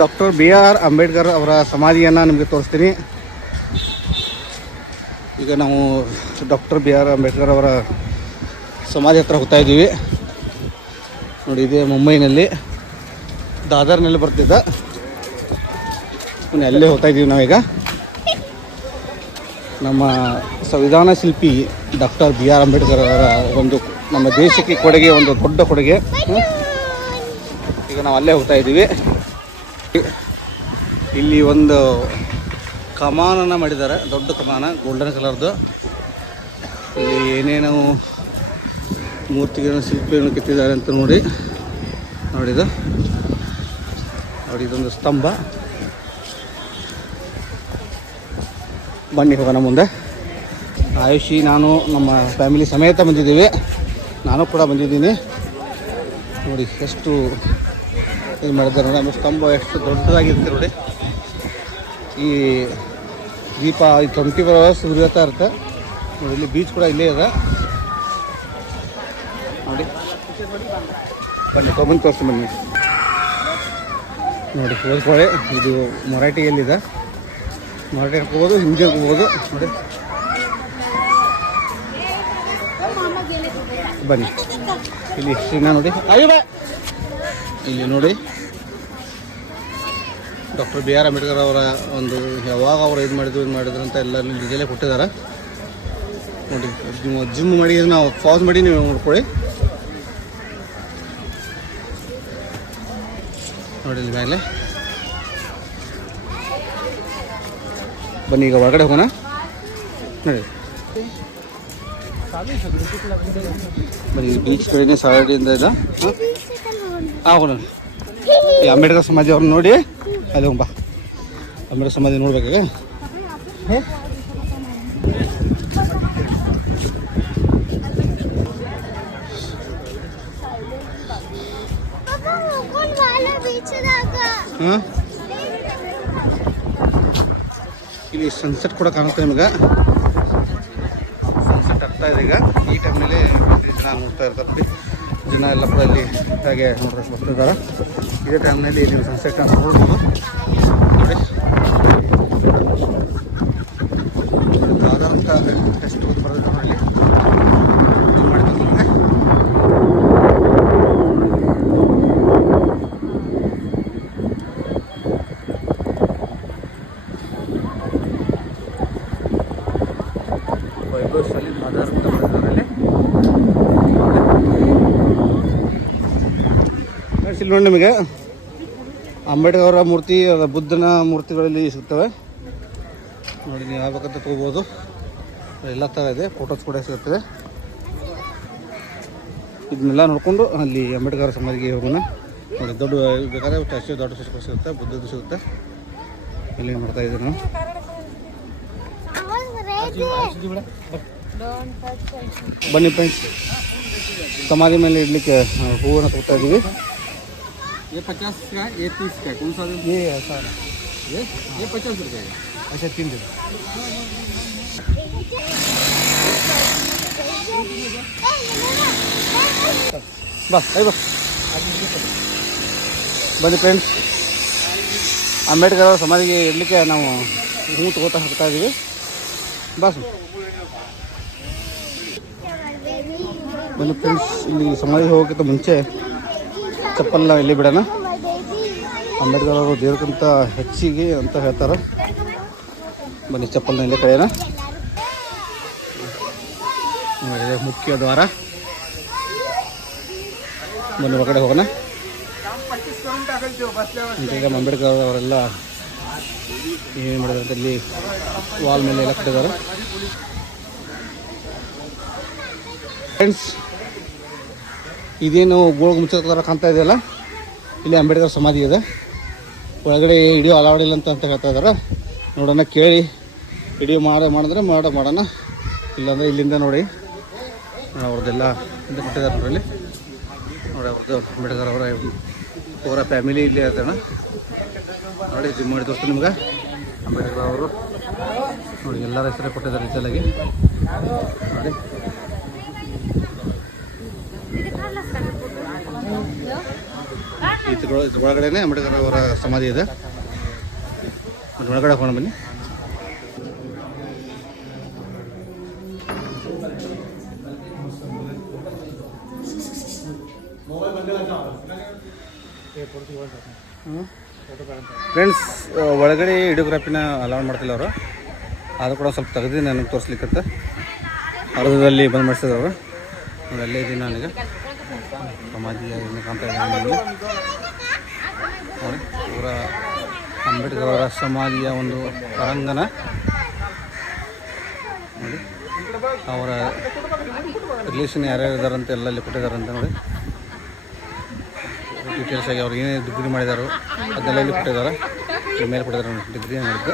Doctor BR Ambedkar ಅವರ ಸಮಾಧಿಯನ್ನು ನಿಮಗೆ ತೋರಿಸ್ತೀನಿ. ಈಗ ನಾವು ಡಾಕ್ಟರ್ BR ಅಂಬೇಡ್ಕರ್ ಅವರ ಸಮಾಧಿ ಹತ್ರ ಹೋಗ್ತಾ ಇದ್ದೀವಿ ನೋಡಿ. ಇದೆ ಮುಂಬೈನಲ್ಲಿ ದಾದರ್ನಲ್ಲಿ ಬರ್ತಿದ್ದ, ಅಲ್ಲೇ ಹೋಗ್ತಾ ಇದ್ದೀವಿ ನಾವೀಗ. ನಮ್ಮ ಸಂವಿಧಾನ ಶಿಲ್ಪಿ ಡಾಕ್ಟರ್ BR ಅಂಬೇಡ್ಕರ್ ಅವರ ಒಂದು ನಮ್ಮ ದೇಶಕ್ಕೆ ಕೊಡುಗೆ, ಒಂದು ದೊಡ್ಡ ಕೊಡುಗೆ. ಈಗ ನಾವು ಅಲ್ಲೇ ಹೋಗ್ತಾ ಇದ್ದೀವಿ. ಇಲ್ಲಿ ಒಂದು ಕಮಾನನ್ನು ಮಾಡಿದ್ದಾರೆ, ದೊಡ್ಡ ಕಮಾನ, ಗೋಲ್ಡನ್ ಕಲರ್ದು. ಇಲ್ಲಿ ಏನೇನು ಮೂರ್ತಿಗಳನ್ನು, ಶಿಲ್ಪಿಯನ್ನು ಕೆತ್ತಿದ್ದಾರೆ ಅಂತ ನೋಡಿ. ನೋಡಿದು ನೋಡಿ, ಇದೊಂದು ಸ್ತಂಭ. ಬನ್ನಿ ಹೋಗೋಣ ಮುಂದೆ. ಆಯುಷಿ, ನಾನು ನಮ್ಮ ಫ್ಯಾಮಿಲಿ ಸಮೇತ ಬಂದಿದ್ದೀವಿ. ನಾನು ಕೂಡ ಬಂದಿದ್ದೀನಿ ನೋಡಿ. ಎಷ್ಟು ಇದು ಮಾಡಿದ್ದಾರೆ ನೋಡಿ. ಆಮೇಲೆ ಸ್ತಂಭ ಎಷ್ಟು ದೊಡ್ಡದಾಗಿರುತ್ತೆ ನೋಡಿ. ಈ ದೀಪ 24 hours ಉರಿಯುತ್ತಾ ಇರುತ್ತೆ ನೋಡಿ. ಇಲ್ಲಿ ಬೀಚ್ ಕೂಡ ಇಲ್ಲೇ ಇದೆ ನೋಡಿ. ಬನ್ನಿ ತೊಗೊಂಡು ತೋರಿಸ್ತೀನಿ ಬನ್ನಿ ನೋಡಿ. ಹೋಗ್ಕೊಳ್ಳಿ, ಇದು ಮರಾಠಿಯಲ್ಲಿದೆ. ಮರಾಠಿ ಹಾಕೋಬೋದು, ಹಿಂದಿ ಹಾಕೋಬೋದು ನೋಡಿ. ಬನ್ನಿ ಇಲ್ಲಿ ಹಿಸ್ಟ್ರಿನ ನೋಡಿ. ಇಲ್ಲಿ ನೋಡಿ, ಡಾಕ್ಟರ್ BR ಅಂಬೇಡ್ಕರ್ ಅವರ ಒಂದು ಯಾವಾಗ ಅವರು ಇದು ಮಾಡಿದ್ರು ಅಂತ ಎಲ್ಲ ಡೀಟೇಲೇ ಕೊಟ್ಟಿದ್ದಾರೆ ನೋಡಿ. ಜಿಮ್ ಮಾಡಿ ನಾವು ಪಾಸ್ ಮಾಡಿ ನೀವು ನೋಡ್ಕೊಳ್ಳಿ ನೋಡಿ. ಇಲ್ಲಿ ಮೇಲೆ ಬನ್ನಿ, ಈಗ ಹೊರಗಡೆ ಹೋಗೋಣ ನೋಡಿ. ಬನ್ನಿ, ಬೀಚ್ ಕಡೆನೇ ಸೈಡಿಂದ ಇದೆ. ಹೋಗೋಣ. ಈ ಅಂಬೇಡ್ಕರ್ ಸಮಾಧಿ ಅವ್ರನ್ನ ನೋಡಿ, ಅಲ್ಲಿ ಹೋಗ್ಬಾ. ಅಂಬೇಡ್ಕರ್ ಸಮಾಧಿ ನೋಡ್ಬೇಕಾಗ ಇಲ್ಲಿ ಸನ್ಸೆಟ್ ಕೂಡ ಕಾಣುತ್ತೆ ನಿಮಗೆ. ಸನ್ಸೆಟ್ ಆಗ್ತಾ ಇದೆ ಈಗ. ಈ ಟೈಮ್ನಲ್ಲಿ ಜನ ನೋಡ್ತಾ ಇರ್ತಾರೆ. ಜನ ಎಲ್ಲ ಕೂಡ ಇಲ್ಲಿ ಹಾಗೆ ನೋಡ್ರಿ ಬರ್ತಿದ್ದಾರೆ. ಇದೇ ಟೈಮ್ನಲ್ಲಿ ನೀವು ಸನ್ಸೆಟ್ ನೋಡ್ಬೋದು ನೋಡಿ. ಆದಂಥ ಎಷ್ಟು ಬರೋದು ಇಲ್ಲಿ ಮಾಡಿದ್ರೆ ವೈಭವಶಾಲಿ ಮಾದಾರ್ ಅಂತ ಬರೆದಿದ್ದಾರೆ. ಇಲ್ಲಿ ನೋಡಿ, ನಿಮಗೆ ಅಂಬೇಡ್ಕರ್ ಅವರ ಮೂರ್ತಿ, ಬುದ್ಧನ ಮೂರ್ತಿಗಳಲ್ಲಿ ಸಿಗ್ತವೆ ನೋಡಿ. ನೀವು ಯಾವ್ಬೇಕಂತ ತಗೋಬೋದು, ಎಲ್ಲ ಥರ ಇದೆ. ಫೋಟೋಸ್ ಕೂಡ ಸಿಗುತ್ತವೆ. ಇದನ್ನೆಲ್ಲ ನೋಡಿಕೊಂಡು ಅಲ್ಲಿ ಅಂಬೇಡ್ಕರ್ ಸಮಾಧಿಗೆ ಹೋಗೋಣ ನೋಡಿ. ದೊಡ್ಡ ಬೇಕಾದ್ರೆ ಸ್ಟ್ಯಾಚ್ಯೂ, ದೊಡ್ಡ ಸ್ಟ್ಯಾಚ್ಯೂ ಸಿಗುತ್ತೆ, ಬುದ್ಧದ್ದು ಸಿಗುತ್ತೆ. ಇಲ್ಲಿ ನೋಡ್ತಾ ಇದ್ದೀವಿ ನಾವು. ಬನ್ನಿ ಫ್ರೆಂಡ್ಸ್, ಸಮಾಧಿ ಮೇಲೆ ಇಡ್ಲಿಕ್ಕೆ ಹೂವನ್ನು ತಗೋತಾ ಇದ್ದೀವಿ. ये 50 का, ये 30 का, कौन सा? ये ऐसा ये 50 रुपये का. अच्छा, 3 दिन. बस बस ಬನ್ನಿ ಫ್ರೆಂಡ್ಸ್, ಅಂಬೇಡ್ಕರ್ ಅವರ ಸಮಾಧಿಗೆ ಇಡಲಿಕ್ಕೆ ನಾವು ಹೂ ತಗೋತಾ ಹೋಗ್ತಾ ಇದ್ದೀವಿ. ಬಸ್ ಬನ್ನಿ ಫ್ರೆಂಡ್ಸ್, ಇಲ್ಲಿ ಸಮಾಧಿಗೆ ಹೋಗೋಕ್ಕಿಂತ ಮುಂಚೆ ಚಪ್ಪಲ್ ನಾವು ಇಲ್ಲಿ ಬಿಡೋಣ. ಅಂಬೇಡ್ಕರ್ ಅವರು ದೇವ್ರಿಗಿಂತ ಹೆಚ್ಚಿಗೆ ಅಂತ ಹೇಳ್ತಾರೆ. ಬನ್ನಿ, ಚಪ್ಪಲ್ನ ಇಲ್ಲೇ ಕಳೆಯೋಣ. ಮುಖ್ಯ ದ್ವಾರ. ಬನ್ನಿ ಹೊರಗಡೆ ಹೋಗೋಣ. ಈಗ ಅಂಬೇಡ್ಕರ್ ಅವರೆಲ್ಲ ಏನೇನು ಮಾಡಿದ್ದಾರೆ ಅಂತ ಇಲ್ಲಿ ವಾಲ್ ಮೇಲೆ ಎಲ್ಲ ಕಟ್ಟಿದ್ದಾರೆ. ಫ್ರೆಂಡ್ಸ್, ಇದೇನು ಗೋಳ್ ಮುಚ್ಚ ಥರ ಕಾಣ್ತಾ ಇದೆಯಲ್ಲ, ಇಲ್ಲಿ ಅಂಬೇಡ್ಕರ್ ಸಮಾಧಿ ಇದೆ. ಒಳಗಡೆ ವಿಡಿಯೋ ಅಲೌಡ್ ಇಲ್ಲ ಅಂತ ಹೇಳ್ತಾ ಇದ್ದಾರೆ. ನೋಡೋಣ, ಕೇಳಿ ವಿಡಿಯೋ ಮಾಡಿದ್ರೆ ಮಾಡೋಣ, ಇಲ್ಲಾಂದರೆ ಇಲ್ಲಿಂದ ನೋಡಿ ಅವ್ರದ್ದೆಲ್ಲ ಇಂದ ಕೊಟ್ಟಿದ್ದಾರೆ ನೋಡ್ರಿ. ನೋಡಿ, ಅವ್ರದ್ದು ಅಂಬೇಡ್ಕರ್ ಅವರ ಪೂರ ಫ್ಯಾಮಿಲಿ ಇಲ್ಲಿ ಇರ್ತಾನೆ ನೋಡಿ. ಜಿಮ್ ಮಾಡಿ ತೋರಿಸ್ತು ನಿಮ್ಗೆ. ಅಂಬೇಡ್ಕರ್ ಅವರು ನೋಡಿ ಎಲ್ಲರ ಹೆಸರೇ ಕೊಟ್ಟಿದ್ದಾರೆ ರೀತಿಯಾಗಿ ನೋಡಿ. ಇದ್ರ ಒಳಗಡೆನೆ ಅಂಬೇಡ್ಕರ್ ಅವರ ಸಮಾಧಿ ಇದೆ. ಅದ್ರ ಒಳಗಡೆ ಹೋಗೋಣ ಬನ್ನಿ. ಫ್ರೆಂಡ್ಸ್, ಒಳಗಡೆ ವಿಡಿಯೋಗ್ರಾಫಿನ ಅಲೌ ಮಾಡ್ತಿಲ್ಲ ಅವರು. ಆದರೂ ಕೂಡ ಸ್ವಲ್ಪ ತೆಗೆದು ನನಗೆ ತೋರಿಸ್ಲಿಕ್ಕತ್ತ ಅರ್ಧದಲ್ಲಿ ಬಂದ್ ಮಾಡಿಸಿದ್ರು ಅವರು. ನೋಡಿ ಅಲ್ಲೇ ಇದ್ದೀನಿ ನಾನೀಗ. ಸಮಾಧಿ ಏನು ಕಾಣ್ತಾ ಇದ್ದೀನಿ ನನಗೆ. ನೋಡಿ ಇವರ ಅಂಬೇಡ್ಕರ್ ಅವರ ಸಮಾಧಿಯ ಒಂದು ಹೊರಾಂಗಣ ನೋಡಿ. ಅವರ ರಿಲೇಷನ್ ಯಾರ್ಯಾರು ಇದ್ದಾರಂತ ಎಲ್ಲ ಅಲ್ಲಿ ಕೊಟ್ಟಿದ್ದಾರಂತ ನೋಡಿ. ಡೀಟೇಲ್ಸ್ ಆಗಿ ಅವ್ರು ಏನೇ ಡಿಗ್ರಿ ಮಾಡಿದಾರೋ ಅದನ್ನೆಲ್ಲ ಇಲ್ಲಿ ಕೊಟ್ಟಿದ್ದಾರೆ. ಮೇಲೆ ಕೊಟ್ಟಿದ್ದಾರೆ ಡಿಗ್ರಿ ಮಾಡಿದ್ದು.